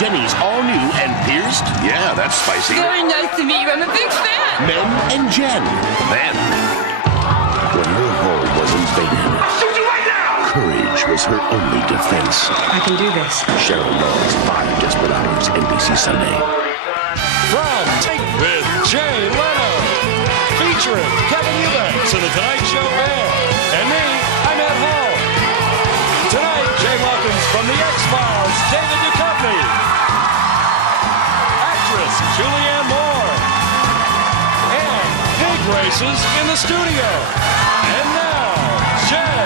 Jenny's all-new and pierced? Yeah, that's spicy. Very nice to meet you. I'm a big fan. Men and Jen. Then, When her home was invaded, shoot you right now! courage was her only defense. I can do this. Cheryl Law's 5 Desperate Hours, NBC Sunday. From with Jay Leno, featuring Kevin Eubanks and The Tonight Show Band, and me, I'm Ed Hall. Tonight, Jay welcomes from The X-Files, David Duchovny, actress Julianne Moore, and big races in the studio. And now, Jay.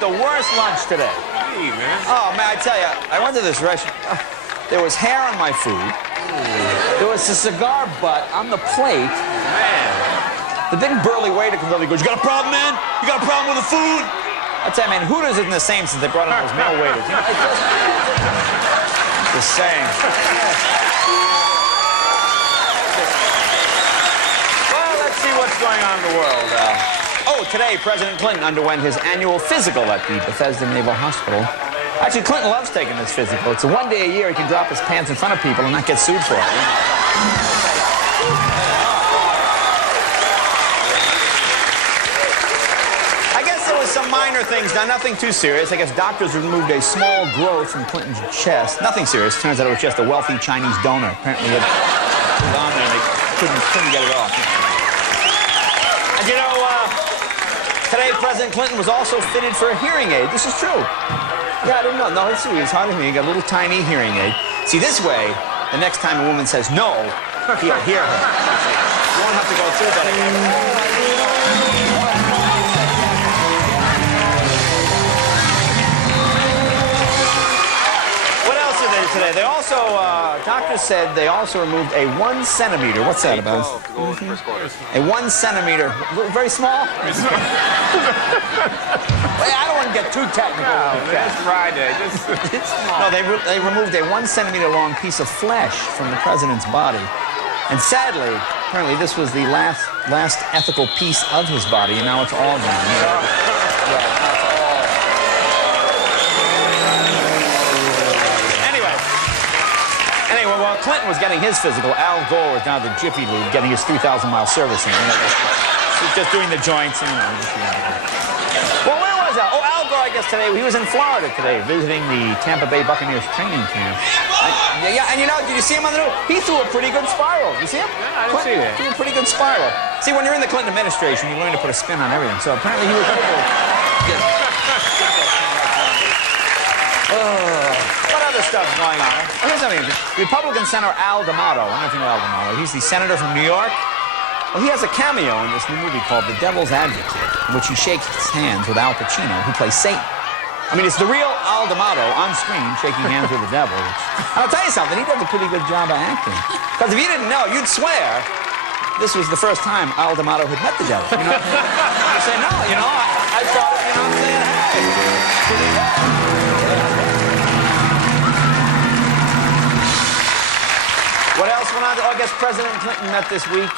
The worst lunch today. hey, man. Oh, man, I tell you, I went to this restaurant. There was hair on my food. There was a cigar butt on the plate. Man. The big burly waiter comes over and goes, "You got a problem, man? You got a problem with the food?" I tell you, man, Hooters isn't the same since they brought in those male waiters. You know, it's just the same. Well, let's see what's going on in the world. Today, President Clinton underwent his annual physical at the Bethesda Naval Hospital. Actually, Clinton loves taking this physical. It's the one day a year he can drop his pants in front of people and not get sued for it. I guess there was some minor things done, nothing too serious. I guess doctors removed a small growth from Clinton's chest. Nothing serious. Turns out it was just a wealthy Chinese donor. Apparently it was on there and they couldn't get it off. And you know, today, President Clinton was also fitted for a hearing aid. This is true. Yeah, I didn't know. No, it's true. It's hard to hear. You got a little tiny hearing aid. See, this way, the next time a woman says no, he'll hear her. You won't have to go through that again. What else did they do today? They also, doctors said they also removed a 1 centimeter. What's that about? A 1 centimeter, very small? Well, I don't want to get too technical. No, that's right there. Just small. No, they removed a 1 centimeter long piece of flesh from the president's body. And sadly, apparently this was the last ethical piece of his body, and now it's all gone. Anyway, while Clinton was getting his physical, Al Gore was down at the Jiffy Lube getting his 3,000-mile servicing. He's just doing the joints and, Well, where was Al? Oh, Al Gore, I guess today, he was in Florida today, visiting the Tampa Bay Buccaneers training camp. And you know, did you see him on the news? He threw a pretty good spiral. You see him? Yeah, I didn't see that. He threw a pretty good spiral. See, when you're in the Clinton administration, you learn to put a spin on everything. So apparently he was able to get that What other stuff's going on? Here's something. Republican Senator Al D'Amato. I don't know if you know Al D'Amato. He's the senator from New York. Well, he has a cameo in this new movie called The Devil's Advocate, in which he shakes hands with Al Pacino, who plays Satan. I mean, it's the real Al D'Amato on screen shaking hands with the devil. And I'll tell you something, he does a pretty good job of acting. Because if you didn't know, you'd swear this was the first time Al D'Amato had met the devil. You know? You say, no, you know, I thought, you know what I'm saying? Hey. What else went on? Oh, I guess President Clinton met this week,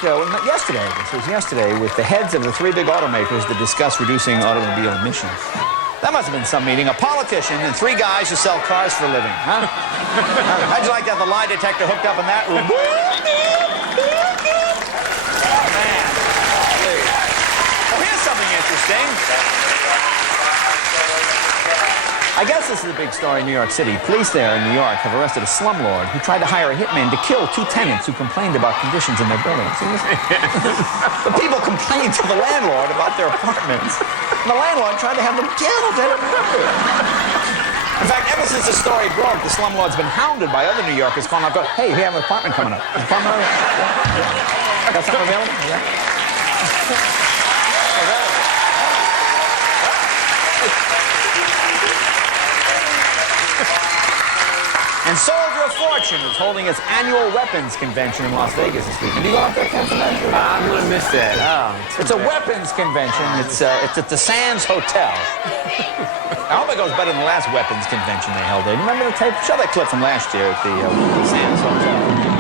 yesterday, this was yesterday, with the heads of the 3 big automakers to discuss reducing automobile emissions. That must have been some meeting. A politician and 3 guys who sell cars for a living, huh? How'd you like to have the lie detector hooked up in that room? Oh, man. Oh, here's something interesting. this is a big story in New York City. Police there in New York have arrested a slumlord who tried to hire a hitman to kill 2 tenants who complained about conditions in their building. See this? The people complained to the landlord about their apartments. And the landlord tried to have them killed. In fact, ever since the story broke, the slumlord's been hounded by other New Yorkers calling up, hey, we have an apartment coming up. Is an apartment available? Yeah. Got something available? Yeah. And Soldier of Fortune is holding its annual weapons convention in Las Vegas this week. Have you gone up there, Captain? I'm going to miss that. Oh, it's a weapons convention. It's at the Sands Hotel. I hope it goes better than the last weapons convention they held there. Remember the tape? Show that clip from last year at the Sands Hotel.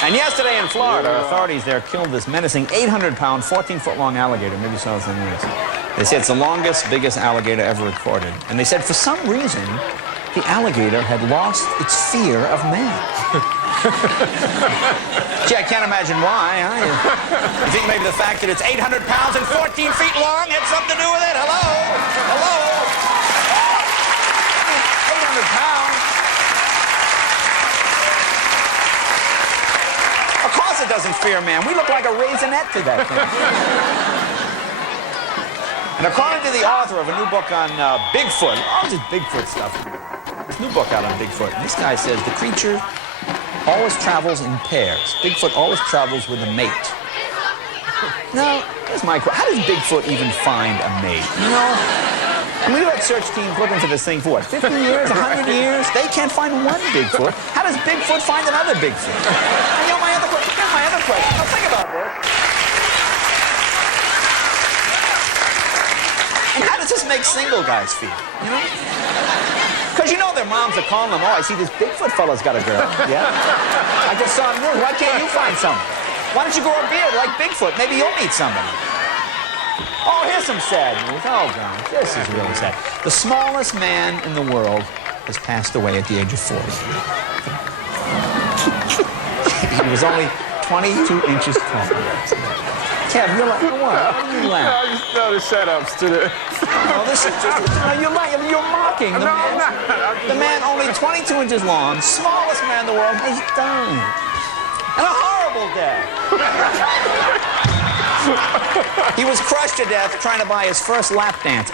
And yesterday in Florida, authorities there killed this menacing 800-pound, 14-foot-long alligator. Maybe you saw this on the news. They say it's the longest, biggest alligator ever recorded. And they said for some reason, the alligator had lost its fear of man. Gee, I can't imagine why, huh? You think maybe the fact that it's 800 pounds and 14 feet long had something to do with it? Hello? Hello? 800 pounds. Of course it doesn't fear man. We look like a raisinette to that thing. And according to the author of a new book on Bigfoot, all this Bigfoot stuff, this new book out on Bigfoot, and this guy says the creature always travels in pairs. Bigfoot always travels with a mate. Now, here's my question. How does Bigfoot even find a mate? You know, and we've had search teams looking for this thing for what, 50 years, 100 years? They can't find one Bigfoot. How does Bigfoot find another Bigfoot? And you know, my other question. Here's my other question. Now, think about this. And how does this make single guys feel, you know? Because you know their moms are calling them, oh, I see this Bigfoot fella's got a girl, yeah? I just saw him new. Why can't you find someone? Why don't you grow a beard like Bigfoot? Maybe you'll meet somebody. Oh, here's some sad news. Oh, God, this is really sad. The smallest man in the world has passed away at the age of 40. He was only 22 inches tall. Kev, you're like, what? Why do you laugh? I just know the setups to the... No, this is just, you're mocking the man. I'm not. The man only 22 inches long, smallest man in the world, has died. And a horrible death. He was crushed to death trying to buy his first lap dance.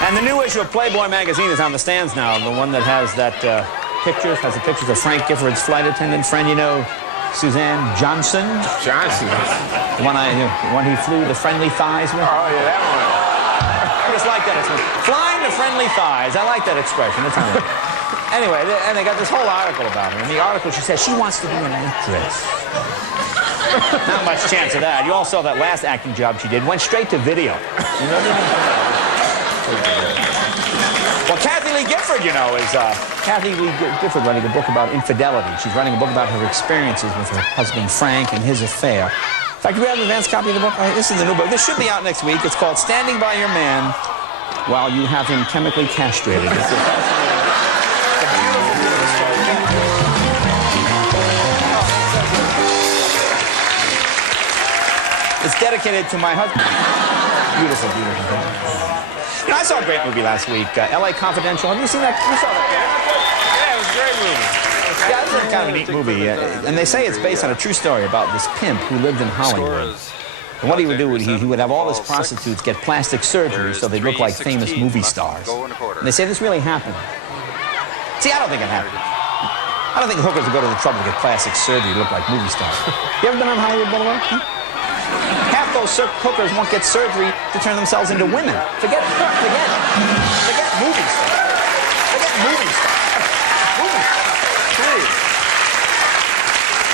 And the new issue of Playboy magazine is on the stands now. The one that has that the pictures of Frank Gifford's flight attendant friend, you know, Suzanne Johnson. Johnson. The one he flew the friendly thighs with. Oh, yeah, that one. I just like that expression. Flying the friendly thighs. I like that expression. It's on it. Anyway, and they got this whole article about her. In the article, she says she wants to be an actress. Not much chance of that. You all saw that last acting job she did. Went straight to video. You know that? Well, Kathy Lee Gifford, you know, is Kathy Lee Gifford writing a book about infidelity. She's writing a book about her experiences with her husband Frank and his affair. In fact, do we have an advanced copy of the book? This is the new book. This should be out next week. It's called Standing by Your Man While You Have Him Chemically Castrated. It's a beautiful story. It's dedicated to my husband. Beautiful, beautiful. You know, I saw a great movie last week, L.A. Confidential. Have you seen that? You saw that? Yeah, it was a great movie. Yeah, this is kind of a neat movie. And they say it's based on a true story about this pimp who lived in Hollywood. And what he would do, he would have all his prostitutes get plastic surgery so they look like famous movie stars. And they say this really happened. See, I don't think it happened. I don't think hookers would go to the trouble to get plastic surgery to look like movie stars. You ever been on Hollywood Boulevard? Huh? Half those hookers won't get surgery to turn themselves into women. Forget movie stars. Forget movie stars. Movie stars. Please.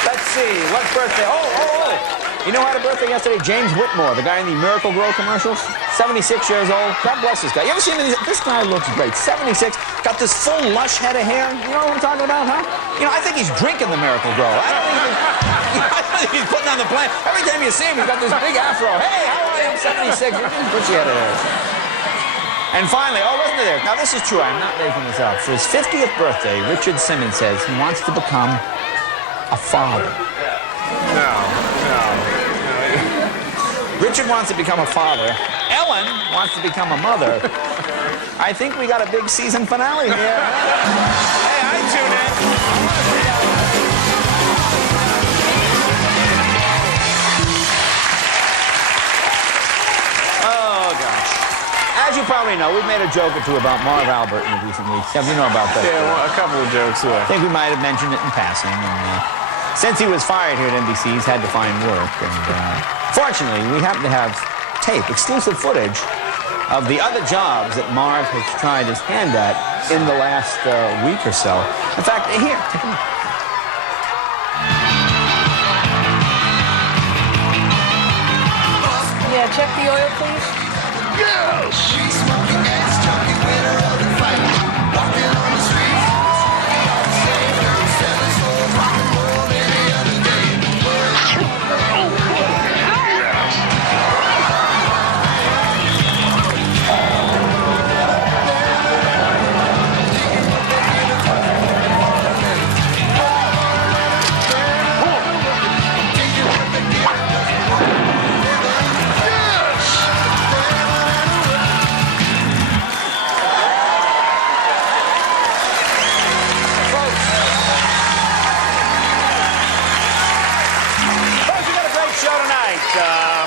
Let's see, what birthday? Oh. You know who had a birthday yesterday? James Whitmore, the guy in the Miracle Grow commercials. 76 years old. God bless this guy. You ever seen this guy looks great. 76, got this full lush head of hair. You know what I'm talking about, huh? You know, I think he's drinking the Miracle Grow. I don't think he's putting on the plant. Every time you see him, he's got this big afro. Hey, how are you? I'm 76. What's your head of hair? And finally, oh, listen to this. Now, this is true. I'm not making this up. For his 50th birthday, Richard Simmons says he wants to become a father. No. Richard wants to become a father. Ellen wants to become a mother. I think we got a big season finale here. Hey, I tune in. Oh, gosh. As you probably know, we've made a joke or two about Marv Albert in the recent weeks. Have you know about that? Yeah, well, a couple of jokes, I think we might have mentioned it in passing. And, since he was fired here at NBC, he's had to find work. And fortunately, we happen to have tape, exclusive footage of the other jobs that Marv has tried his hand at in the last week or so. In fact, here, take a look. Yeah, check the oil, please.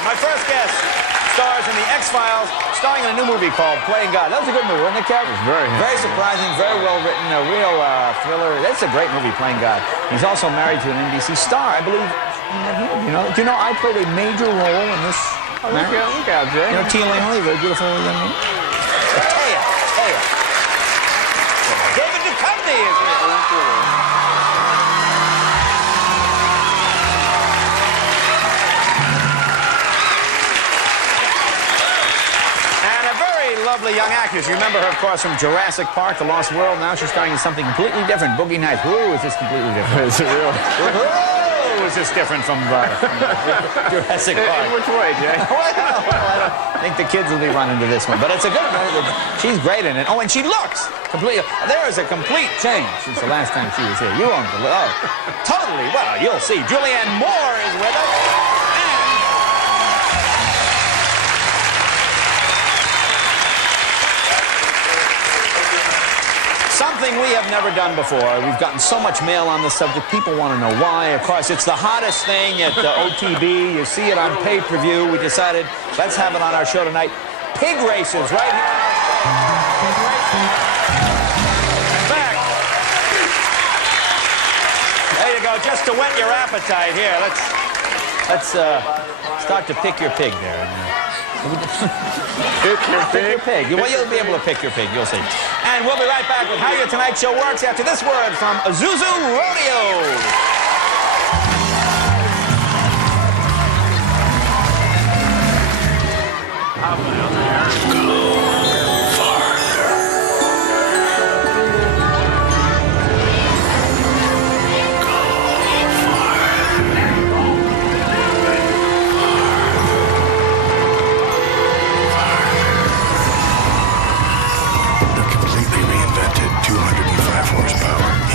My first guest stars in the X-Files, starring in a new movie called Playing God. That was a good movie, wasn't it, Kev? It was very surprising, very well written, a real thriller. That's a great movie, Playing God. He's also married to an NBC star, I believe. You know, do you know I played a major role in this? Oh, look out, Jay. You know Tia Langley, very beautiful young woman. Taya. David Duchovny is here. Lovely young actress. You remember her, of course, from Jurassic Park, The Lost World. Now she's starring in something completely different. Boogie Nights. Who is this completely different? Is it real? Who is this different from Jurassic Park? In which way, Jay? Well, I think the kids will be running to this one. But it's a good one. She's great in it. Oh, and she looks completely... There is a complete change since the last time she was here. You won't believe... Oh, totally. Well, you'll see. Julianne Moore is with us. Something we have never done before. We've gotten so much mail on this subject. People want to know why. Of course, it's the hottest thing at OTB. You see it on pay-per-view. We decided, let's have it on our show tonight. Pig races, right here. Peck. There you go, just to whet your appetite. Here, let's start to pick your pig there. Pick your pig. Well, you'll be able to pick your pig. You'll see. And we'll be right back with How Your Tonight Show Works after this word from Azuzu Rodeo.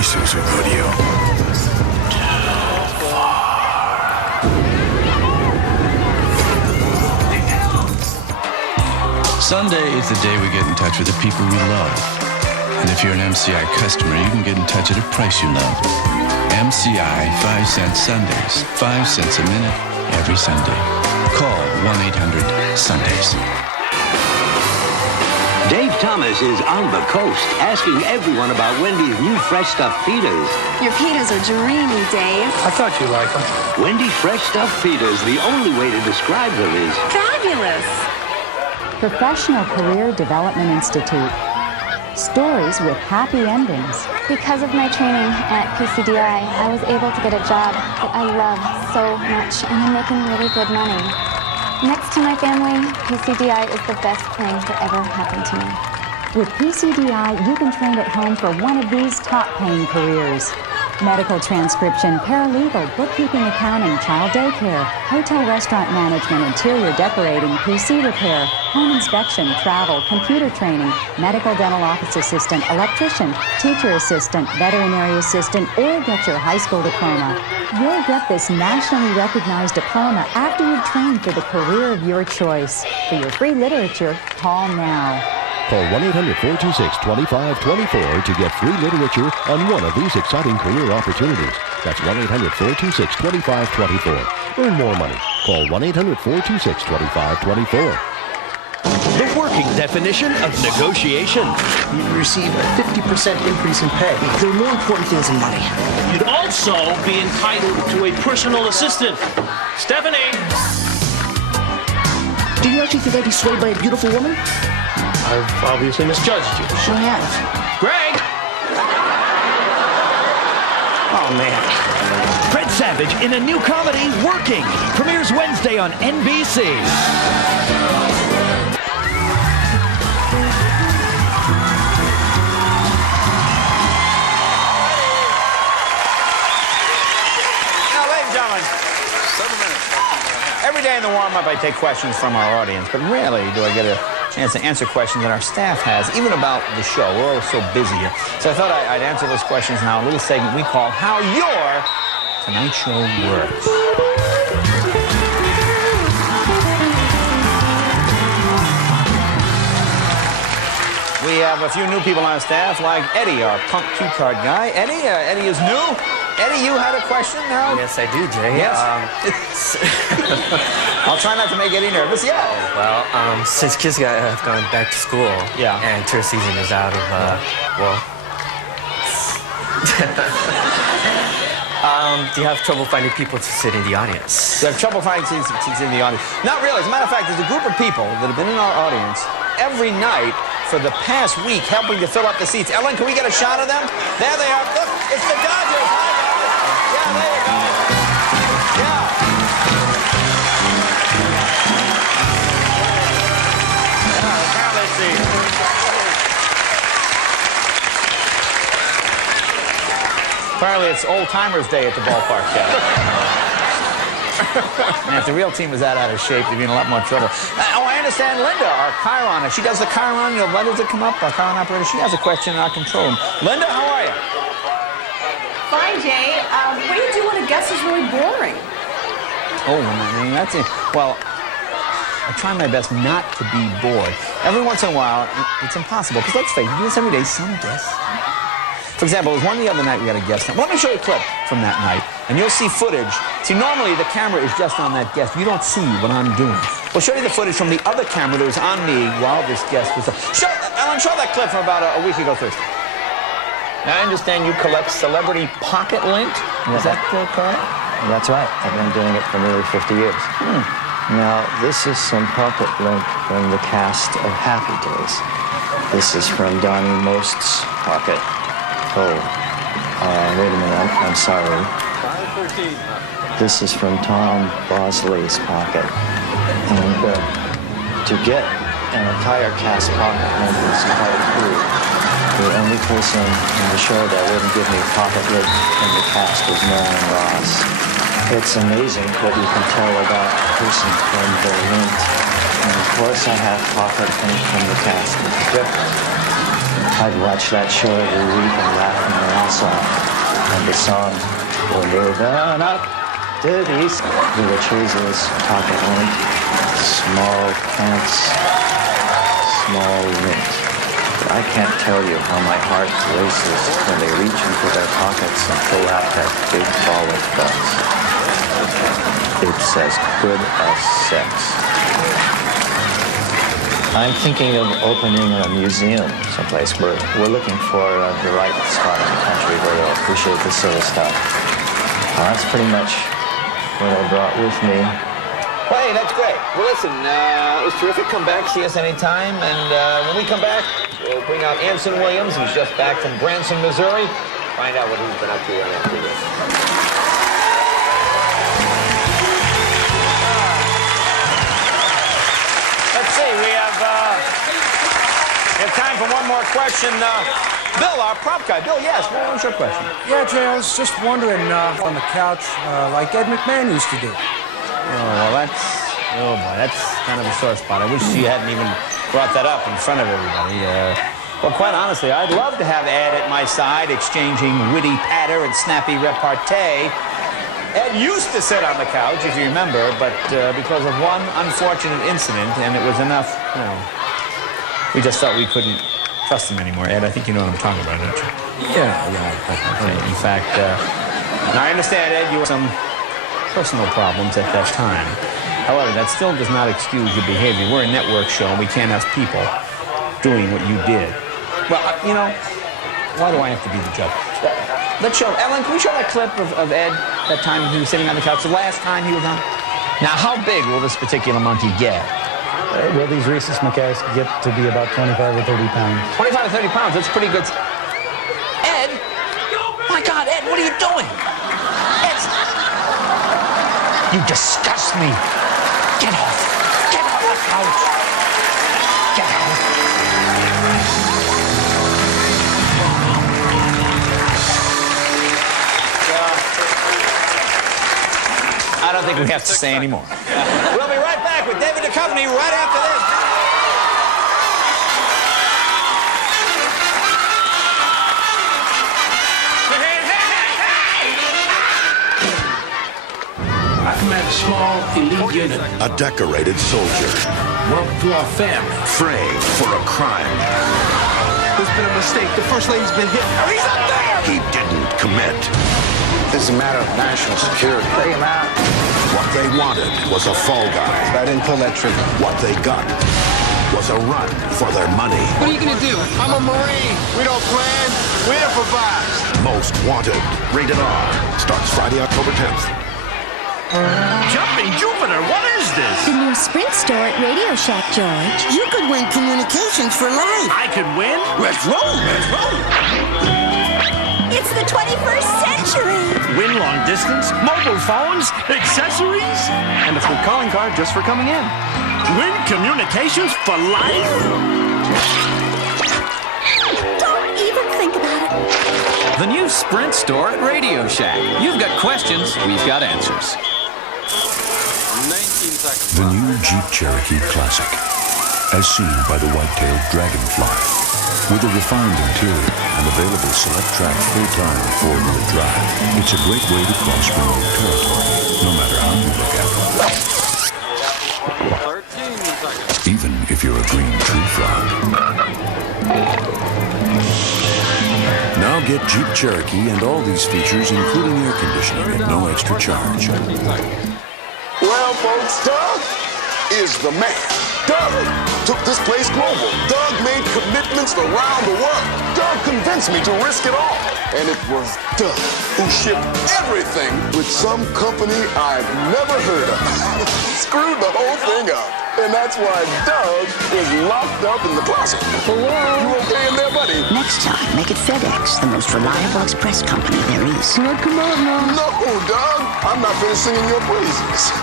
Isuzu Rodeo. Sunday is the day we get in touch with the people we love. And if you're an MCI customer, you can get in touch at a price you love. MCI 5-cent Sundays. 5 cents a minute every Sunday. Call 1-800-SUNDAYS. Dave Thomas is on the coast, asking everyone about Wendy's new fresh stuffed pitas. Your pitas are dreamy, Dave. I thought you liked them. Wendy's fresh stuffed pitas, the only way to describe them is Fabulous. Professional Career Development Institute. Stories with happy endings. Because of my training at PCDI, I was able to get a job that I love so much, and I'm making really good money. Next to my family, PCDI is the best thing to ever happen to me. With PCDI, you can train at home for one of these top-paying careers. Medical transcription, paralegal, bookkeeping, accounting, child daycare, hotel restaurant management, interior decorating, PC repair, home inspection, travel, computer training, medical dental office assistant, electrician, teacher assistant, veterinary assistant, or get your high school diploma. You'll get this nationally recognized diploma after you've trained for the career of your choice. For your free literature, call now. Call 1-800-426-2524 to get free literature on one of these exciting career opportunities. That's 1-800-426-2524. Earn more money. Call 1-800-426-2524. The working definition of negotiation. You receive a 50% increase in pay. There are more important things than money. You'd also be entitled to a personal assistant. Stephanie! Do you actually think I'd be swayed by a beautiful woman? I've obviously misjudged you. Sure have. Greg! Oh, man. Fred Savage in a new comedy, Working. Premieres Wednesday on NBC. Now, ladies and gentlemen, every day in the warm-up I take questions from our audience, but rarely do I get a chance to answer questions that our staff has, even about the show. We're all so busy here. So I thought I'd answer those questions now, a little segment we call How Your Tonight Show Works. We have a few new people on staff, like Eddie, our punk cue card guy. Eddie, Eddie is new. Eddie, you had a question now? Yes, I do, Jay. Yes. I'll try not to make Eddie nervous. Yeah. Well, since kids have gone back to school, yeah, and tour season is out of, do you have trouble finding people to sit in the audience? You have trouble finding seats in the audience? Not really. As a matter of fact, there's a group of people that have been in our audience every night for the past week, helping to fill up the seats. Ellen, can we get a shot of them? There they are. Look, it's the Dodgers. Hi, guys. Yeah, there you go. Yeah. Now let's see. Apparently, it's Old Timers Day at the ballpark, And if the real team was that out of shape, they'd be in a lot more trouble. I understand Linda, our Chiron, she does the Chiron, letters that come up, our Chiron operator, she has a question in our control room. Linda, how are you? Fine, Jay. What do you do when a guest is really boring? Oh, I mean, that's it. Well, I try my best not to be bored. Every once in a while, it's impossible, because let's face it, you do this every day, some guests. For example, there was one the other night we had a guest. Well, let me show you a clip from that night, and you'll see footage. See, normally the camera is just on that guest. You don't see what I'm doing. We'll show you the footage from the other camera that was on me while this guest was on. Ellen, show that clip from about a week ago Thursday. Now, I understand you collect celebrity pocket lint. Is that correct? That's right. I've been doing it for nearly 50 years. Now, this is some pocket lint from the cast of Happy Days. This is from Donnie Most's pocket. Oh, wait a minute, I'm sorry. This is from Tom Bosley's pocket. And to get an entire cast pocket lint is quite a coup. The only person in the show that wouldn't give me pocket lint in the cast was Marion Ross. It's amazing what you can tell about a person from their lint. And of course I have pocket lint from the cast of Peck. I'd watch that show every week and laugh my ass off. And the song, "We're moving up to the east," which is pocket lint, small pants, small lint. But I can't tell you how my heart races when they reach into their pockets and pull out that big ball of dust. It's as good as sex. I'm thinking of opening a museum someplace. We're looking for the right spot in the country where they'll appreciate this sort of stuff. That's pretty much what I brought with me. Well, hey, that's great. Well, listen, it was terrific. Come back, see us anytime. And when we come back, we'll bring out Anson Williams, who's just back from Branson, Missouri. Find out what he's been up to on after this. It's time for one more question. Bill, our prop guy. Bill, yes, what was your question? Yeah, Jay, I was just wondering on the couch, like Ed McMahon used to do. Oh, well, that's kind of a sore spot. I wish you hadn't even brought that up in front of everybody. Well, quite honestly, I'd love to have Ed at my side exchanging witty patter and snappy repartee. Ed used to sit on the couch, if you remember, but because of one unfortunate incident, and it was enough, you know, we just thought we couldn't trust him anymore. Ed, I think you know what I'm talking about, don't you? Yeah. Okay. In fact, now I understand, Ed, you had some personal problems at that time. However, that still does not excuse your behavior. We're a network show, and we can't have people doing what you did. Well, you know, why do I have to be the judge? Let's show, Ellen, can we show that clip of Ed, that time he was sitting on the couch, the last time he was on? Now, how big will this particular monkey get? Well, these rhesus macaques get to be about 25 or 30 pounds. 25 or 30 pounds, that's pretty good. Ed? My God, Ed, what are you doing? Ed, you disgust me. Get off. Get off the couch. Get off. I don't think we have to say anymore. We'll be right back with David Duchovny right after this. I command a small elite unit. A decorated soldier. Welcome to our family. Fraying for a crime. There's been a mistake. The First Lady's been hit. Oh, he's up there! He didn't commit. This is a matter of national security. Take him out. What they wanted was a fall guy. I didn't pull that trigger. What they got was a run for their money. What are you gonna do? I'm a Marine. We don't plan. We improvise. Most Wanted. Rated R. Starts Friday, October 10th. Jumping Jupiter, what is this? The new Sprint store at Radio Shack, George. You could win communications for life. I could win? Let's roll. Let's roll. It's the 21st century. Win long distance, mobile phones, accessories, And a full calling card just for coming in. win communications for life? Don't even think about it. The new Sprint store at Radio Shack. You've got questions, we've got answers. 19 seconds. The new Jeep Cherokee Classic, as seen by the white-tailed Dragonfly. With a refined interior and available select-track full-time four-wheel drive, it's a great way to cross remote territory, no matter how you look at it. 13 seconds. Even if you're a green tree frog. Now get Jeep Cherokee and all these features, including air conditioning, at no extra charge. Well, folks, Doug is the man. Doug took this place global. Doug made commitments around the world. Doug convinced me to risk it all. And it was Doug who shipped everything with some company I've never heard of. Screwed the whole thing up. And that's why Doug is locked up in the closet. Hello? You okay in there, buddy? Next time, make it FedEx, the most reliable express company there is. Come on now. No, Doug. I'm not finished singing your praises.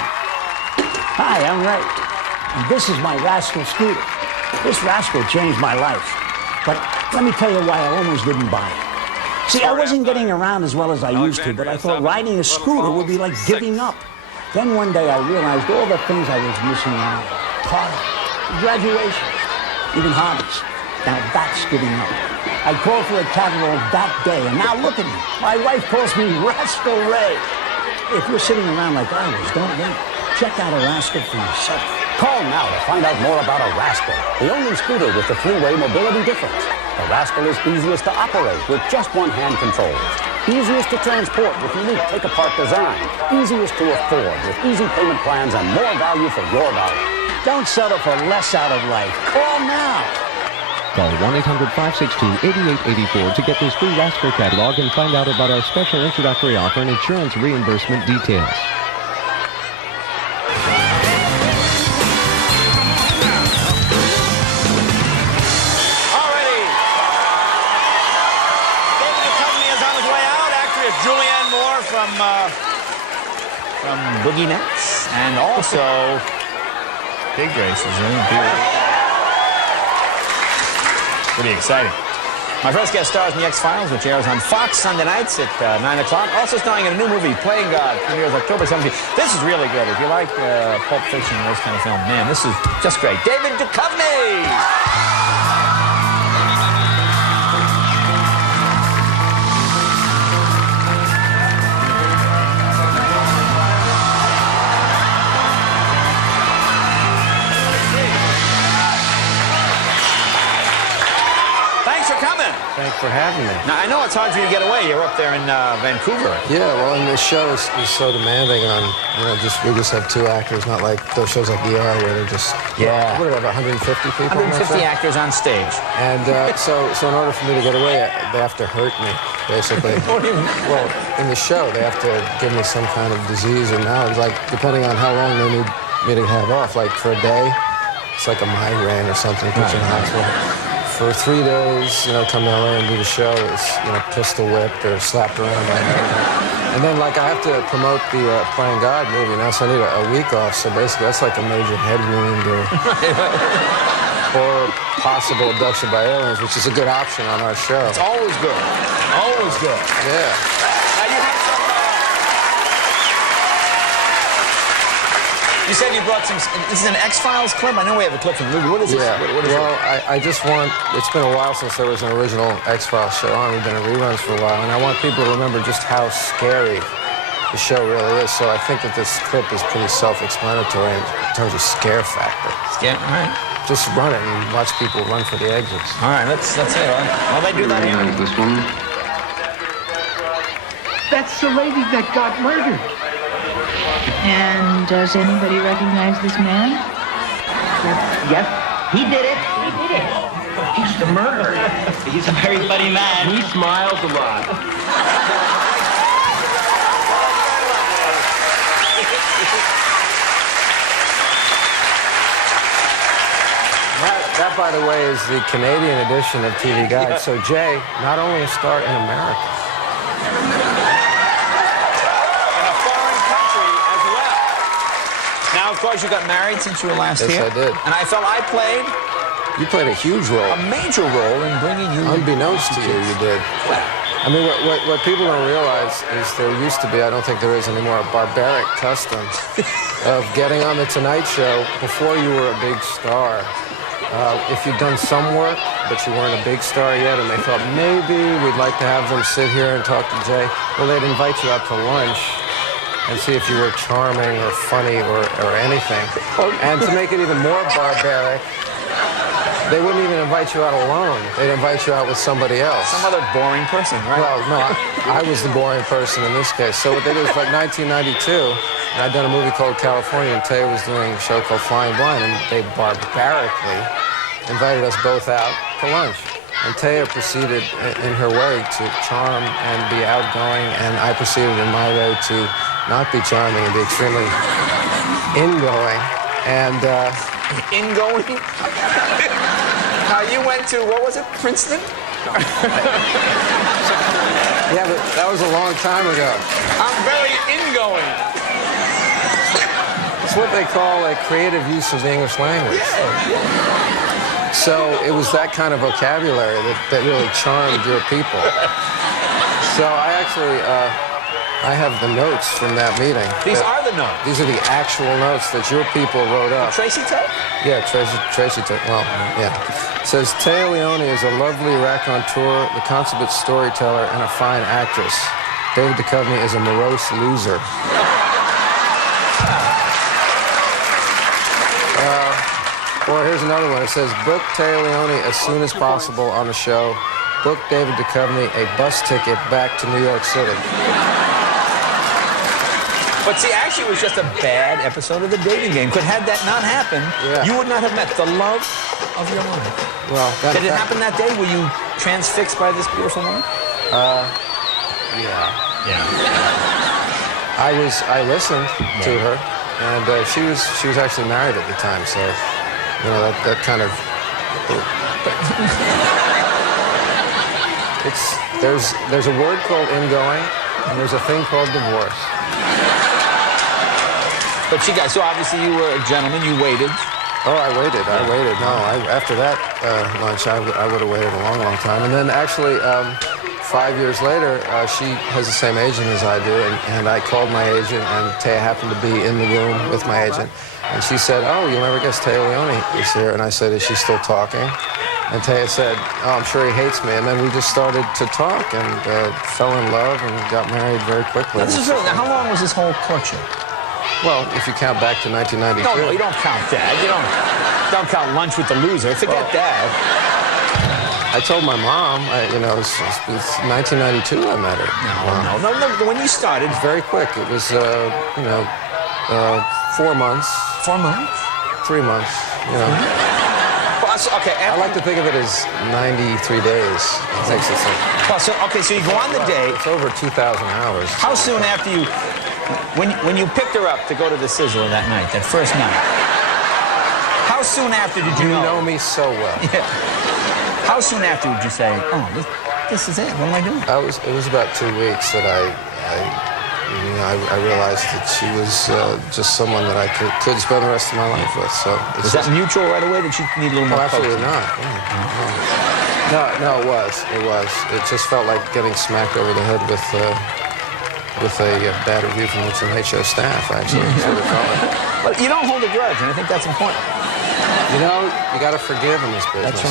Hi, I'm Ray. And this is my Rascal scooter. This Rascal changed my life. But let me tell you why I almost didn't buy it. See, I wasn't getting around as well as I used to, but I thought riding a scooter would be like giving up. Then one day I realized all the things I was missing out. College, graduation, even hobbies. Now that's giving up. I called for a catalog that day, and now look at me. My wife calls me Rascal Ray. If you're sitting around like I was, don't wait. Check out a Rascal for yourself. Call now to find out more about a Rascal, the only scooter with the three-way mobility difference. The Rascal is easiest to operate with just one-hand controls. Easiest to transport with unique take-apart design. Easiest to afford with easy payment plans and more value for your dollar. Don't settle for less out of life. Call now. Call 1-800-562-8884 to get this free Rascal catalog and find out about our special introductory offer and insurance reimbursement details. From Boogie Nights, and also Big Races. Pretty exciting. My first guest stars in The X-Files, which airs on Fox Sunday nights at 9 o'clock. Also starring in a new movie, Playing God, premieres October 17th. This is really good. If you like Pulp Fiction and those kind of films, man, this is just great. David Duchovny! Thanks for having me. Now, I know it's hard for you to get away. You're up there in Vancouver. Yeah, well, and the show is so demanding on, we just have 2 actors, not like those shows like ER where they're just, what do they have, 150 people? 150 actors on stage. And so in order for me to get away, they have to hurt me, basically. Well, in the show, they have to give me some kind of disease or knowledge, like, depending on how long they need me to have off. Like, for a day, it's like a migraine or something, put you in the hospital. For 3 days, come to LA and do the show, it's, pistol whipped or slapped around my head. And then, like, I have to promote the Playing God movie now, so I need a week off. So basically, that's like a major head wound or possible abduction by aliens, which is a good option on our show. It's always good. Always good. Yeah. Now, you have some... You said you brought some... This is an X-Files clip? I know we have a clip from the movie. What is this? Yeah. What is I just want... It's been a while since there was an original X-Files show on. We've been in reruns for a while, and I want people to remember just how scary the show really is. So I think that this clip is pretty self-explanatory in terms of scare factor. Scare? All right. Just run it and watch people run for the exits. All right, let's see. Well, they do that here. This one? That's the lady that got murdered. And does anybody recognize this man? Yep, he did it. He did it. He's the murderer. He's a very funny man. He smiles a lot. That, by the way, is the Canadian edition of TV Guide. So Jay, not only a star in America. Now, of course, you got married since you were last here. Yes, I did. And I felt I played... You played a huge role. A major role in bringing you... Unbeknownst to you, you did. I mean, what people don't realize is there used to be, I don't think there is anymore, a barbaric custom of getting on The Tonight Show before you were a big star. If you'd done some work, but you weren't a big star yet, and they thought maybe we'd like to have them sit here and talk to Jay, well, they'd invite you out to lunch and see if you were charming or funny or anything. And to make it even more barbaric, they wouldn't even invite you out alone. They'd invite you out with somebody else. Some other boring person, right? Well, no, I was the boring person in this case. So what they did was like 1992, and I'd done a movie called California, and Tay was doing a show called Flying Blind, and they barbarically invited us both out to lunch. And Taya proceeded in her way to charm and be outgoing, and I proceeded in my way to not be charming and be extremely ingoing. And ingoing? You went to, what was it, Princeton? Yeah, but that was a long time ago. I'm very ingoing. It's what they call a creative use of the English language. Yeah. So it was that kind of vocabulary that really charmed your people. So I actually, I have the notes from that meeting. These are the notes? These are the actual notes that your people wrote up. Tracy took? Yeah, Tracy took. Well, yeah. It says, Taya Leone is a lovely raconteur, the consummate storyteller, and a fine actress. David Duchovny is a morose loser. Or here's another one. It says, book Taya Leone as soon as possible on the show. Book David Duchovny a bus ticket back to New York City. But see, actually, it was just a bad episode of the dating game. Had that not happened, you would not have met the love of your life. Well, did it happen that day? Were you transfixed by this beautiful woman? Yeah. Yeah. I listened to her, and she was actually married at the time, so that kind of. There's a word called ingoing, and there's a thing called divorce. But so obviously you were a gentleman, you waited. Oh, I waited. No, after that lunch, I would have waited a long, long time. And then actually, 5 years later, she has the same agent as I do, and I called my agent, and Taya happened to be in the room with my agent. And she said, oh, you'll never guess Taya Leone is here. And I said, is she still talking? And Taya said, oh, I'm sure he hates me. And then we just started to talk and fell in love and got married very quickly. This is real. Now, how long was this whole courtship? Well, if you count back to 1992. No, you don't count that. You don't count lunch with the loser. Forget that. I told my mom, it was 1992 I met her. No. When you started, it was very quick. It was, 4 months. 4 months? 3 months, Okay. I like to think of it as 93 days. So you go on the date. It's over 2,000 hours. How soon after you, when you picked her up to go to the Sizzler that night, that first night, how soon after did you know? You know me so well. Yeah. How soon after did you say, oh, this is it? What am I doing? It was about 2 weeks that I realized that she was just someone that I could spend the rest of my life with. So was that mutual right away? Did she need a little more? Absolutely not. No, it was. It just felt like getting smacked over the head with a bad review from the HO staff. Actually, that's what they call it. But you don't hold a grudge, and I think that's important. You got to forgive in this business. That's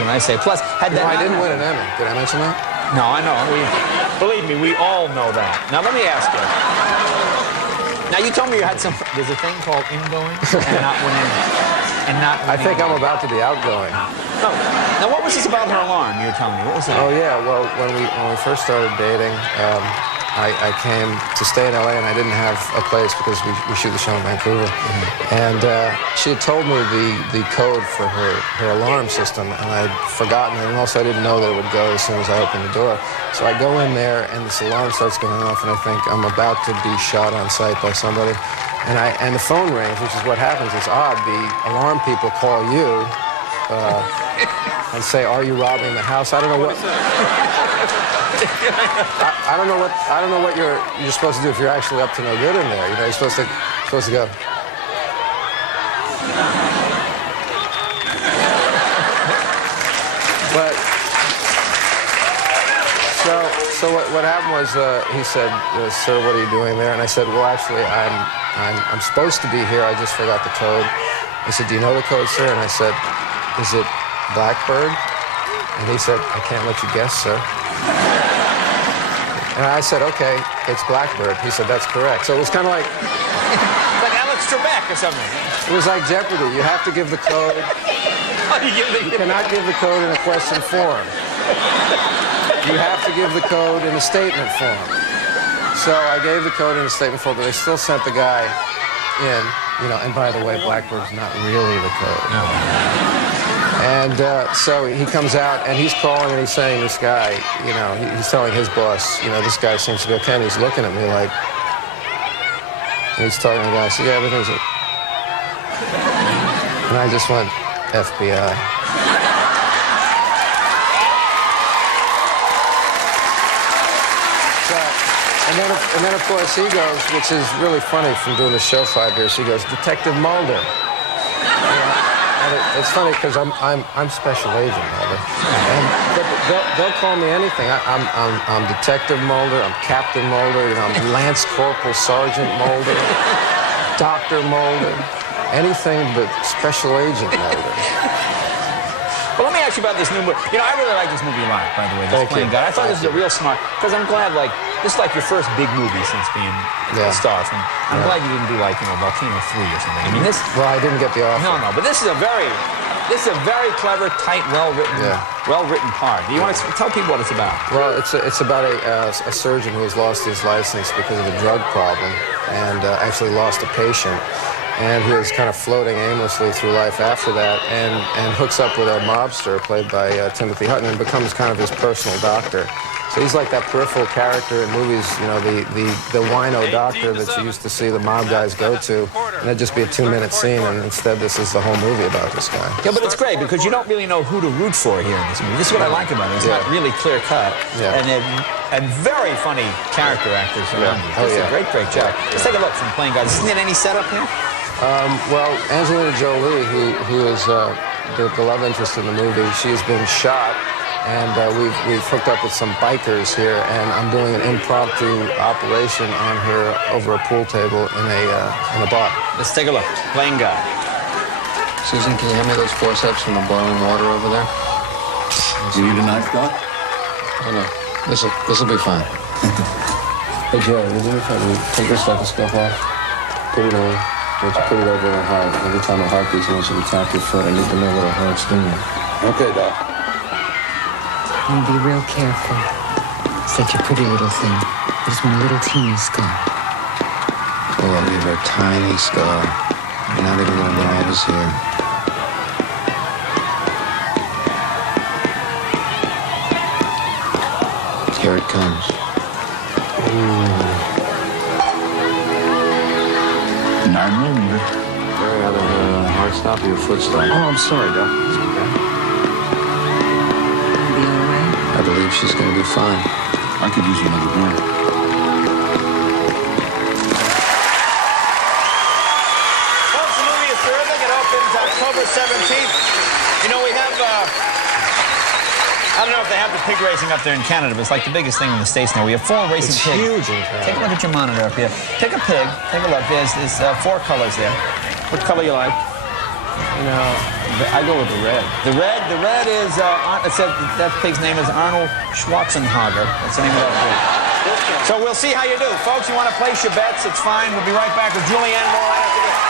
what I say. Plus, I didn't win an Emmy. Did I mention that? No, I know. Believe me, we all know that. Now, let me ask you. Now, you told me you had there's a thing called ingoing and not winning. I think I'm about to be outgoing. No. Now, what was this about her alarm you were telling me? What was that? Oh, yeah. Well, when we first started dating, I came to stay in L.A., and I didn't have a place because we shoot the show in Vancouver. And she had told me the code for her alarm system, and I'd forgotten it, and also I didn't know that it would go as soon as I opened the door. So I go in there, and this alarm starts going off, and I think I'm about to be shot on sight by somebody. And the phone rings, which is what happens. It's odd. The alarm people call you and say, are you robbing the house? I don't know what... I don't know what you're supposed to do if you're actually up to no good in there. You're supposed to go. But so what happened was he said, "Sir, what are you doing there?" And I said, "Well, actually, I'm supposed to be here. I just forgot the code." He said, "Do you know the code, sir?" And I said, "Is it Blackbird?" And he said, "I can't let you guess, sir." And I said, okay, it's Blackbird. He said, that's correct. So it was kind of like... like Alex Trebek or something. It was like Jeopardy. You have to give the code. You cannot give the code in a question form. You have to give the code in a statement form. So I gave the code in a statement form, but they still sent the guy in, and by the way, Blackbird's not really the code. No. And so he comes out, and he's calling, and he's saying, this guy, he's telling his boss, this guy seems to be okay, and he's looking at me like, and he's talking to the guy, I said, yeah, everything's okay. And I just went, FBI. And then, of course, he goes, which is really funny from doing the show 5 years, he goes, Detective Mulder. And it's funny because I'm Special Agent Mulder, but they'll call me anything. I'm Detective Mulder. I'm Captain Mulder. I'm Lance Corporal Sergeant Mulder, Dr. Mulder, anything but Special Agent Mulder. Well, let me ask you about this new movie. I really like this movie a lot, by the way. This Playing God. I thought this was a real smart, because I'm glad, this is like your first big movie since being a star. I'm glad you didn't do Volcano 3 or something. I mean, this. Well, I didn't get the offer. No, but this is a very clever, tight, well-written part. Do you want to tell people what it's about? Well, it's about a surgeon who has lost his license because of a drug problem and actually lost a patient. And he was kind of floating aimlessly through life after that, and hooks up with a mobster played by Timothy Hutton and becomes kind of his personal doctor. So he's like that peripheral character in movies, the wino doctor that you used to see the mob guys go to, and it'd just be a 2-minute scene, and instead this is the whole movie about this guy. Yeah, but it's great because you don't really know who to root for here in this movie. This is what I like about it. It's not really clear cut, and very funny character actors around you. It's a great job. Let's take a look from Playing God. Isn't there any setup here? Well, Angelina Jolie, who is the love interest in the movie, she has been shot, and we've hooked up with some bikers here, and I'm doing an impromptu operation on her over a pool table in a bar. Let's take a look. Playing guy. Susan, can you hand me those forceps from the boiling water over there? You need a knife, Doc? Oh, no. This'll be fine. Hey, Joe, would you if I take this stethoscope off? Put it on. Once you put it over her heart, every time her heart beats, I want you to tap your foot. I need to know what her heart's doing. Okay, Doc. And be real careful. Such a pretty little thing. There's one little teeny scar. Oh, I'll leave her a tiny scar. You're not even gonna notice here. Here it comes. Ooh. 9mm. Very either her heart stop or your foot stop. Oh, I'm sorry, Doc. It's okay. Be all right? I believe she's gonna be fine. I could use another beer. Folks, the movie is terrific. It opens October 17th. You know, we have, I don't know if they have the pig racing up there in Canada, but it's like the biggest thing in the States now. We have 4 racing pigs. It's huge in Canada. Take a look at your monitor up here. Pick a pig. Take a look. There's 4 colors there. What color you like? You know, I go with the red. The red is, it says that pig's name is Arnold Schwarzenegger. That's the name of that pig. So we'll see how you do. Folks, you want to place your bets, it's fine. We'll be right back with Julianne Moore right after this.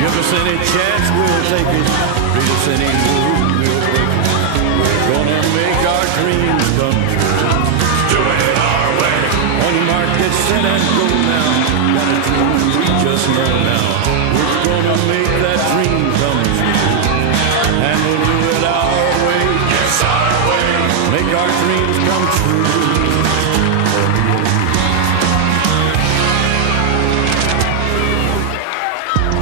Give us any chance, we'll take it. Give us any move, we'll break it. We're gonna make our dreams come true. Doing it our way. On your mark, get set and go now. Got a dream, we just know now. We're gonna make that dream come true. And we'll do it our way. Yes, our way. Make our dreams come true.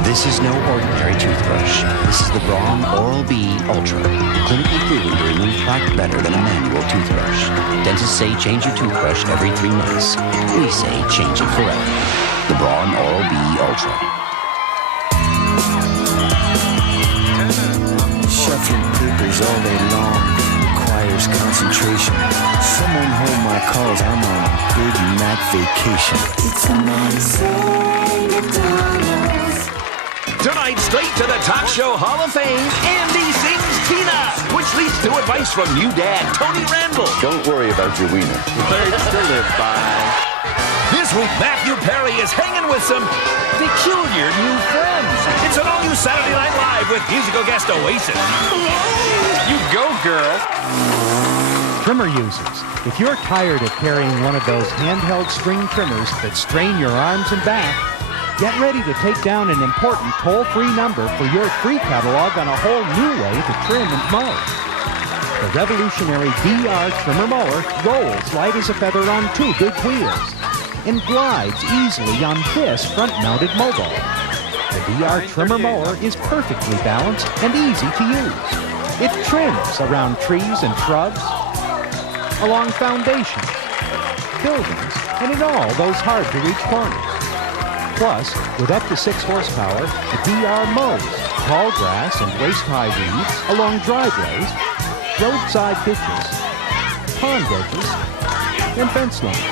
This is no ordinary toothbrush. This is the Braun Oral-B Ultra, clinically proven to remove plaque better than a manual toothbrush. Dentists say change your toothbrush every 3 months. We say change it forever. The Braun Oral-B Ultra. Shuffling papers all day long requires concentration. Someone hold my calls, I'm on a Big Mac vacation. It's a McDonald's. Tonight, straight to the Talk Show Hall of Fame, Andy sings Tina, which leads to advice from new dad, Tony Randall. Don't worry about your wiener. Birds to live by. This week, Matthew Perry is hanging with some peculiar new friends. It's an all-new Saturday Night Live with musical guest Oasis. You go, girl. Trimmer users, if you're tired of carrying one of those handheld string trimmers that strain your arms and back, get ready to take down an important toll-free number for your free catalog on a whole new way to trim and mow. The revolutionary DR Trimmer Mower rolls light as a feather on 2 big wheels and glides easily on this front-mounted mobile. The DR Trimmer Mower is perfectly balanced and easy to use. It trims around trees and shrubs, along foundations, buildings, and in all those hard-to-reach corners. Plus, with up to 6 horsepower, the DR mows tall grass and waist-high weeds along driveways, roadside ditches, pond edges, and fence lines.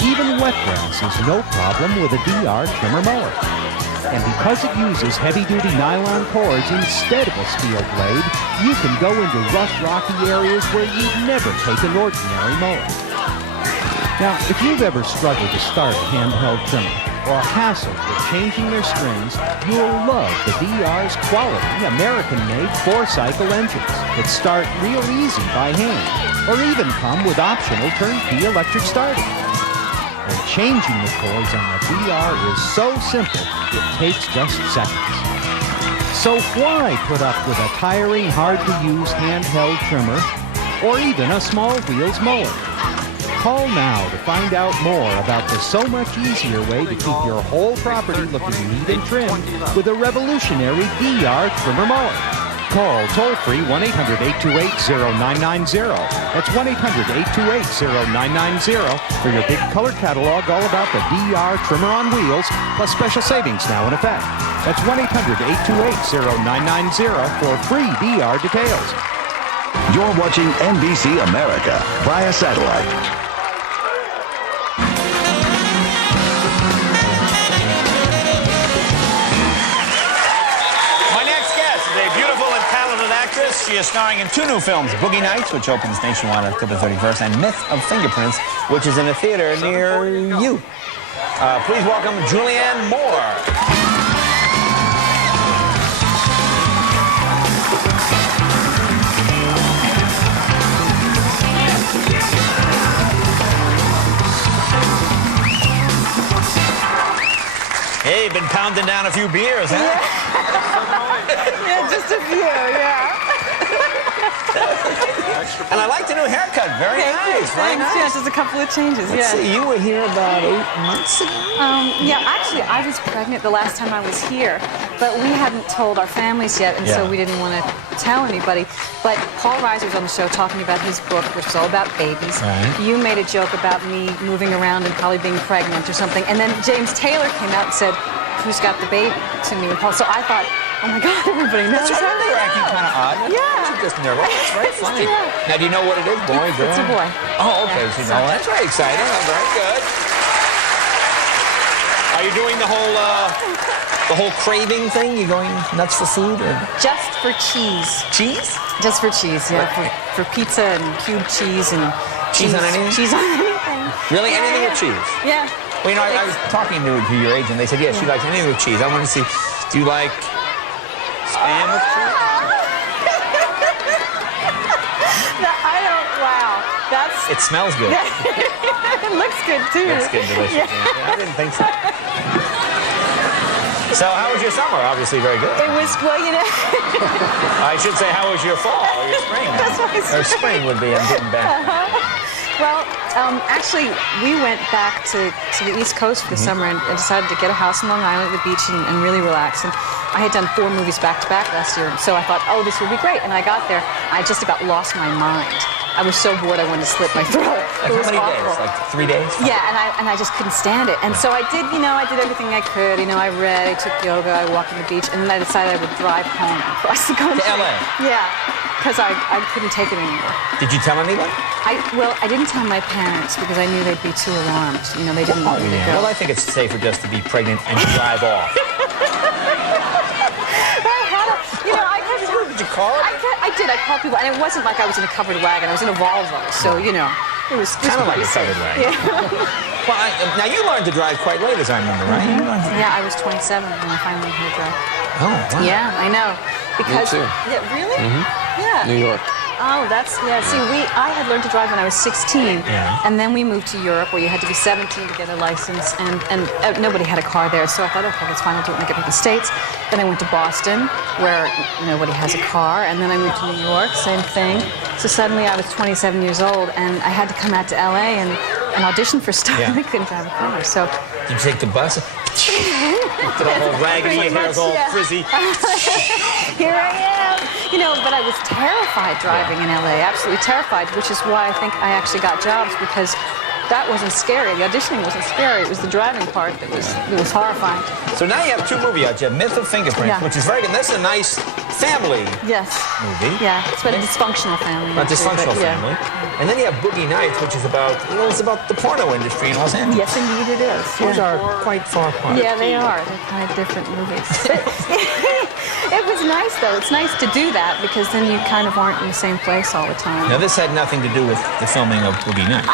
Even wet grass is no problem with a DR Trimmer mower. And because it uses heavy-duty nylon cords instead of a steel blade, you can go into rough, rocky areas where you'd never take an ordinary mower. Now, if you've ever struggled to start a handheld trimmer or hassled with changing their strings, you'll love the DR's quality American-made 4-cycle engines that start real easy by hand or even come with optional turnkey electric starting. And changing the cords on the DR is so simple, it takes just seconds. So why put up with a tiring, hard-to-use handheld trimmer or even a small wheels mower? Call now to find out more about the so much easier way to keep your whole property looking neat and trim with a revolutionary DR Trimmer mower. Call toll-free 1-800-828-0990. That's 1-800-828-0990 for your big color catalog all about the DR trimmer on wheels, plus special savings now in effect. That's 1-800-828-0990 for free DR details. You're watching NBC America via satellite. She is starring in 2 new films, Boogie Nights, which opens nationwide on October 31st, and Myth of Fingerprints, which is in a theater near you. Please welcome Julianne Moore. Hey, been pounding down a few beers, huh? Yeah, just a few, yeah. And I like the new haircut. Very nice. Very nice. Yeah, just a couple of changes. Let's see, you were here about 8 months ago? Yeah, actually, I was pregnant the last time I was here, but we hadn't told our families yet, and so we didn't want to tell anybody. But Paul Reiser was on the show talking about his book, which was all about babies. Right. You made a joke about me moving around and probably being pregnant or something, and then James Taylor came out and said, "Who's got the baby?" to me and Paul. So I thought, oh my God, everybody knows. That's right. You're acting kind of odd. Yeah. You're just nervous. That's very funny. Yeah. Now, do you know what it is? Boy, girl? It's a boy. Oh, okay. Yeah, So, no, that's very exciting. Oh, very good. Are you doing the whole craving thing? You going nuts for food? Or? Just for cheese. Cheese? Just for cheese, yeah. For pizza and cubed cheese and cheese on anything? Cheese on anything. Really? Anything with cheese? Yeah. Well, you know, I was talking to your agent. They said, yes, she likes anything with cheese. I want to see, do you like spam with cheese? Wow. That's... It smells good. It looks good, too. Looks good, delicious. Yeah. I didn't think so. So how was your summer? Obviously very good. It was, well, you know... I should say, how was your fall or your spring? That's what I said. Or spring would be, I'm getting back. Well, actually, we went back to the East Coast for the summer and decided to get a house in Long Island at the beach and really relax. And I had done 4 movies back-to-back last year, so I thought, oh, this will be great. And I got there, I just about lost my mind. I was so bored I wanted to slit my throat. Like how many days? Like 3 days? Yeah, and I just couldn't stand it. And so I did, I did everything I could. I read, I took yoga, I walked on the beach, and then I decided I would drive home across the country. To LA? Yeah, because I couldn't take it anymore. Did you tell anybody? I didn't tell my parents because I knew they'd be too alarmed. They didn't want me to go. Well, I think it's safer just to be pregnant and drive off. Did you call it? I did. I called people, and it wasn't like I was in a covered wagon. I was in a Volvo, so it was kind of like a covered wagon. Yeah. Well, now you learned to drive quite late, as I remember, right? Yeah, I was 27 when I finally learned to drive. Oh, wow. Yeah, I know. Because me too. Yeah, really? Yeah. New York. Oh, that's, yeah, see, I had learned to drive when I was 16, and then we moved to Europe where you had to be 17 to get a license, and nobody had a car there, so I thought, okay, that's fine, I'll do it when I get to the States. Then I went to Boston, where nobody has a car, and then I moved to New York, same thing. So suddenly I was 27 years old, and I had to come out to LA and audition for stuff, and I couldn't drive a car, so... Did you take the bus? Did a whole raggedy, your hair's all frizzy. Here I am. But I was terrified driving in LA, absolutely terrified, which is why I think I actually got jobs, because that wasn't scary. The auditioning wasn't scary. It was the driving part that was horrifying. So now you have 2 movies out. You have Myth of Fingerprints, which is very good. That's a nice family movie. Yeah, it's about a dysfunctional family. A dysfunctional family. And then you have Boogie Nights, which is about, it's about the porno industry in Los Angeles. Yes, indeed it is. Those are quite far apart. Yeah, they are. They're kind of different movies. It was nice, though. It's nice to do that, because then you kind of aren't in the same place all the time. Now, this had nothing to do with the filming of Boogie Nights.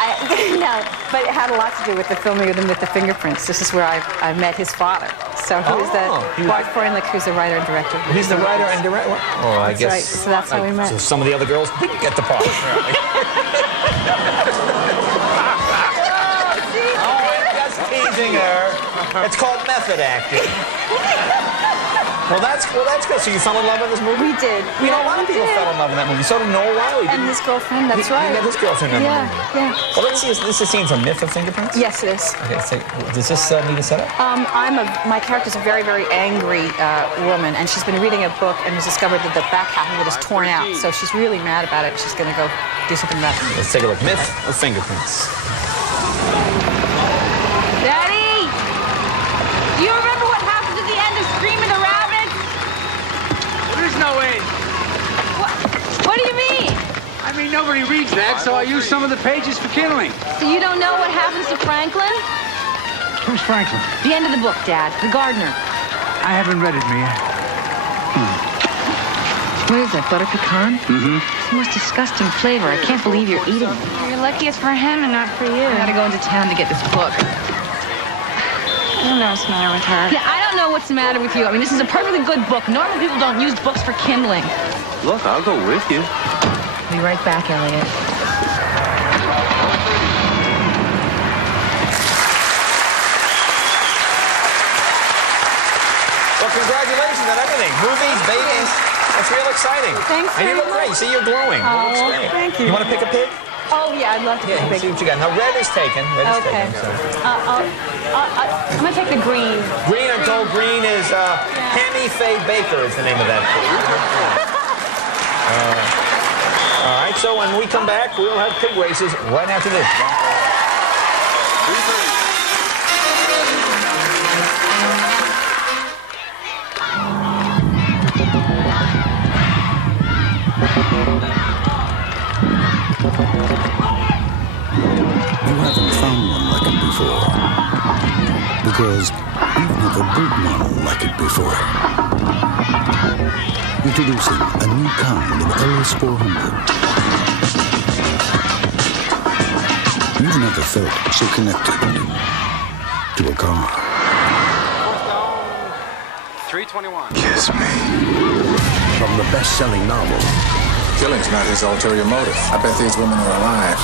No, but it had a lot to do with the filming of the Myth of Fingerprints. This is where I met his father. So he was Bart Freundlich, who's the writer and director. He's the writer and director? Oh, I guess. Right. So that's how we met. So some of the other girls didn't get the part. I'm just teasing her. It's called method acting. Well, that's good. So you fell in love with this movie? We did. You know, a lot of people fell in love with that movie. So did Noah Wiley. And his girlfriend, that's right. He met his girlfriend in the movie. Yeah. Well, let's see. Is this a scene from Myth of Fingerprints? Yes, it is. Okay, so does this need a setup? My character's a very, very angry woman, and she's been reading a book and has discovered that the back half of it is torn out. So she's really mad about it. She's going to go do something about it. Let's take a look. Myth of Fingerprints. Daddy! Do you remember what happens at the end of Screaming the Rabbit? There's no end. What do you mean? I mean, nobody reads that, so I use some of the pages for kindling. So you don't know what happens to Franklin? Who's Franklin? The end of the book, Dad. The gardener. I haven't read it, Mia. What is that, butter pecan? Mm-hmm. It's the most disgusting flavor. I can't believe you're eating it. You're lucky it's for him and not for you. I gotta go into town to get this book. I don't know what's the matter with her. Yeah, I don't know what's the matter with you. I mean, this is a perfectly good book. Normal people don't use books for kindling. Look, I'll go with you. Be right back, Elliot. Well, congratulations on everything. Movies, babies. That's real exciting. Thanks And you very look great. much. See, you're glowing. Oh, It looks great. thank you. You want to pick a pig? Oh, yeah, I'd love to Yeah, pick a see big. what you got. Now, red is taken. Red is Okay. taken. So. I'm going to take the green. Green, I'm told green is Hammy Faye Baker is the name of that pig. All right, so when we come back, we'll have pig races right after this. You haven't found one like it before, because you've never built one like it before. Introducing a new kind of LS400. You've never felt so connected to a car. 321. Kiss me. From the best-selling novel, Killing's not his ulterior motive. I bet these women are alive.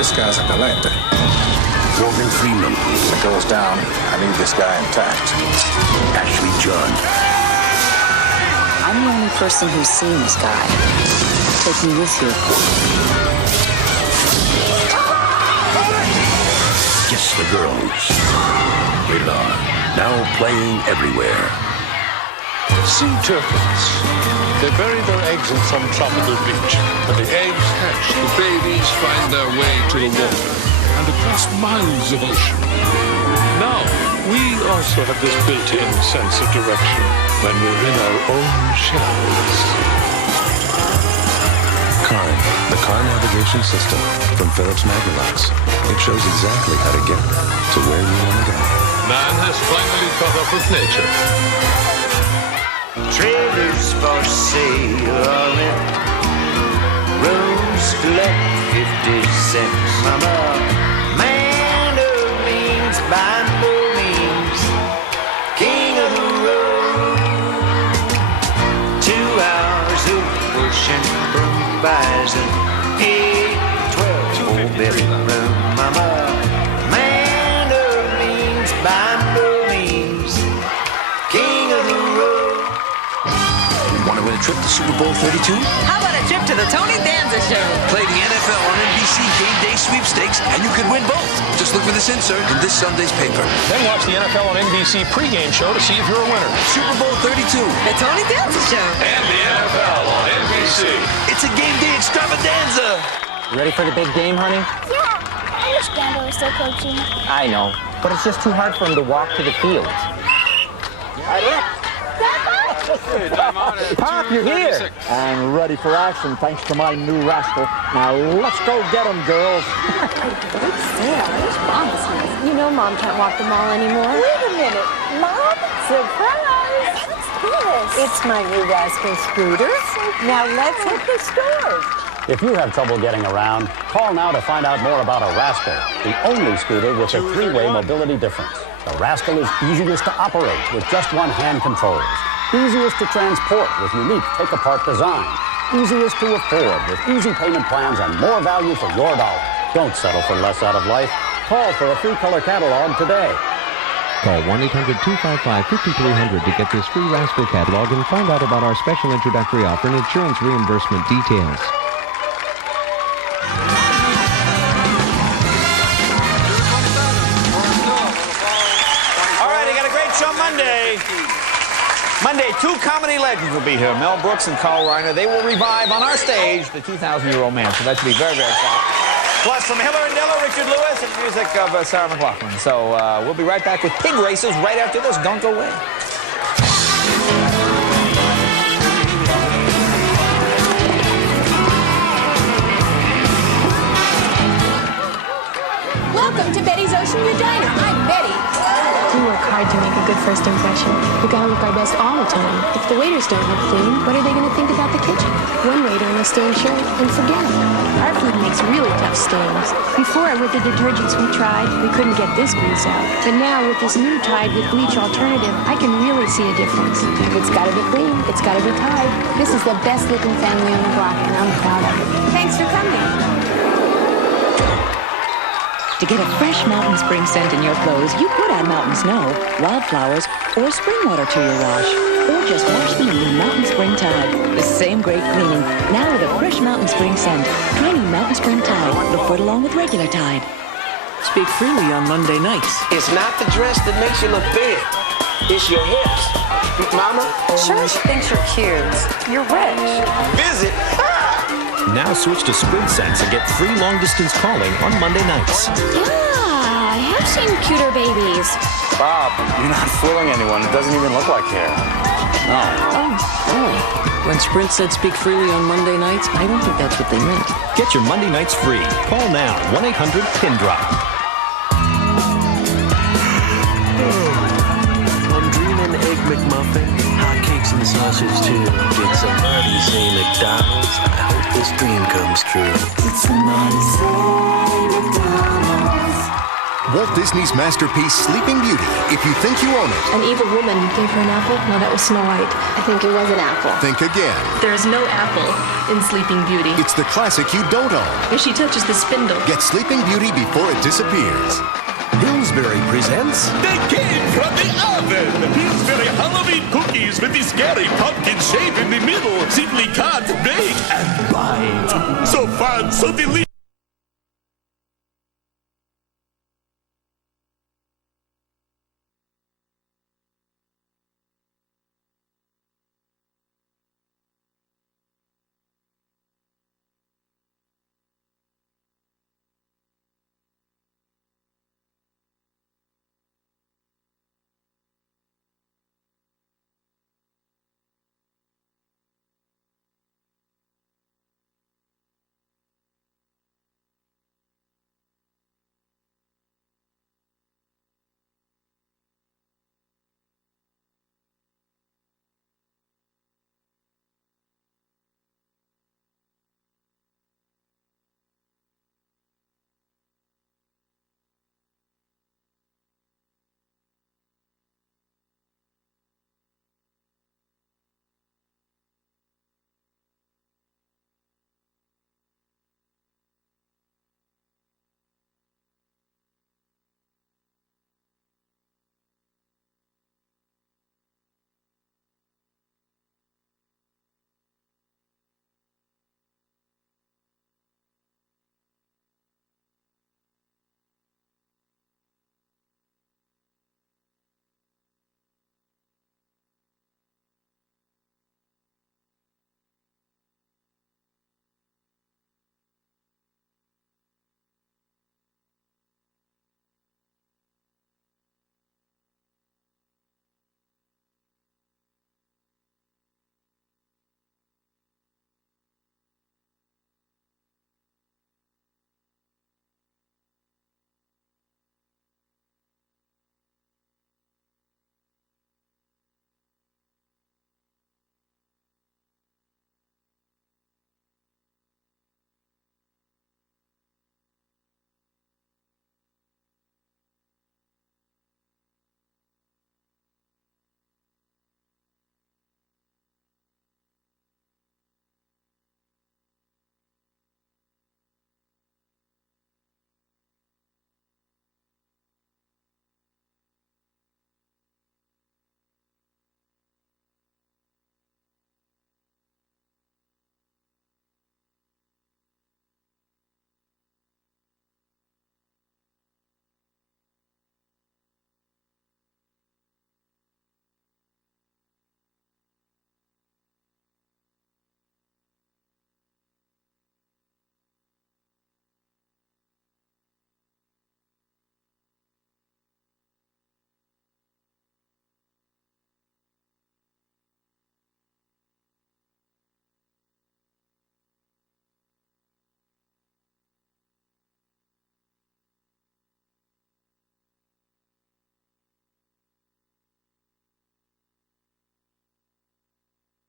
This guy's a collector. Morgan Freeman. If it goes down, I need this guy intact. Ashley Judd. I'm the only person who's seen this guy. Take me with you. Kiss the Girls. Rated R. Now playing everywhere. Sea turtles. They bury their eggs on some tropical beach. When the eggs hatch, the babies find their way to the water and across miles of ocean. Now, we also have this built-in sense of direction when we're in our own shells. CARN, the car navigation system from Philips Magnavox. It shows exactly how to get to where you want to go. Man has finally caught up with nature. Trailers for sale are in rooms to let 50 cents. Mama, man of means by no means, king of the road. 2 hours of pushing broom buys an 8, 12 4-bedroom. Mama, man of means by no means, king of the road. Want to win a trip to Super Bowl 32? How about a trip to the Tony Danza Show? Play the NFL on NBC Game Day Sweepstakes, and you could win both. Just look for this insert in this Sunday's paper. Then watch the NFL on NBC pregame show to see if you're a winner. Super Bowl 32. The Tony Danza Show. And the NFL on NBC. It's a game day extravaganza. You ready for the big game, honey? Yeah, I wish Gandalf was still coaching. I know, but it's just too hard for him to walk to the field. Pop, you're here. I'm ready for action thanks to my new rascal. Now let's go get him, girls. You know Mom can't walk the mall anymore. Wait a minute. Mom? Surprise! What's this? It's my new rascal scooter. Now let's hit the stores. If you have trouble getting around, call now to find out more about a Rascal, the only scooter with a three-way mobility difference. The Rascal is easiest to operate with just one-hand controls. Easiest to transport with unique take-apart design. Easiest to afford with easy payment plans and more value for your dollar. Don't settle for less out of life. Call for a free color catalog today. Call 1-800-255-5300 to get this free Rascal catalog and find out about our special introductory offer and insurance reimbursement details. All right, I got a great show Monday. Monday, two comedy legends will be here, Mel Brooks and Carl Reiner. They will revive on our stage the 2,000-year-old man, so that should be very, very exciting. Plus, from Hiller and Diller, Richard Lewis, and music of Sarah McLachlan. So we'll be right back with pig races right after this. Don't go away. Welcome to Betty's Ocean View Diner. I'm Betty. We work hard to make a good first impression. We gotta look our best all the time. If the waiters don't look clean, what are they gonna think about the kitchen? One waiter in a stained shirt, and forget it. Our food makes really tough stains. Before, with the detergents we tried, we couldn't get this grease out. But now, with this new Tide with bleach alternative, I can really see a difference. If it's gotta be clean, it's gotta be Tide. This is the best looking family on the block, and I'm proud of it. Thanks for coming. To get a fresh mountain spring scent in your clothes, you could add Mountain Snow, wildflowers, or spring water to your wash. Or just wash them in your Mountain Spring Tide. The same great cleaning, now with a fresh Mountain Spring scent. Try new Mountain Spring Tide. Look for it along with regular Tide. Speak freely on Monday nights. It's not the dress that makes you look big. It's your hips. Mama? Sure, she thinks you're cute. You're rich. Visit. Now switch to Sprint Sense and get free long-distance calling on Monday nights. Yeah, I have seen cuter babies. Bob, you're not fooling anyone. It doesn't even look like hair. No. Oh. When Sprint said speak freely on Monday nights, I don't think that's what they meant. Get your Monday nights free. Call now, 1-800-PIN-DROP. I'm dreaming Egg McMuffin, hotcakes and sausage too. Get some money, say McDonald's. I hope this dream comes true. Get some money, say McDonald's. Walt Disney's masterpiece, Sleeping Beauty, if you think you own it. An evil woman gave her an apple? No, that was Snow White. I think it was an apple. Think again. There's no apple in Sleeping Beauty. It's the classic you don't own. If she touches the spindle. Get Sleeping Beauty before it disappears. Pillsbury presents... They came from the oven! Pillsbury Halloween cookies with the scary pumpkin shape in the middle. Simply cut, bake, and bite. So fun, so delicious.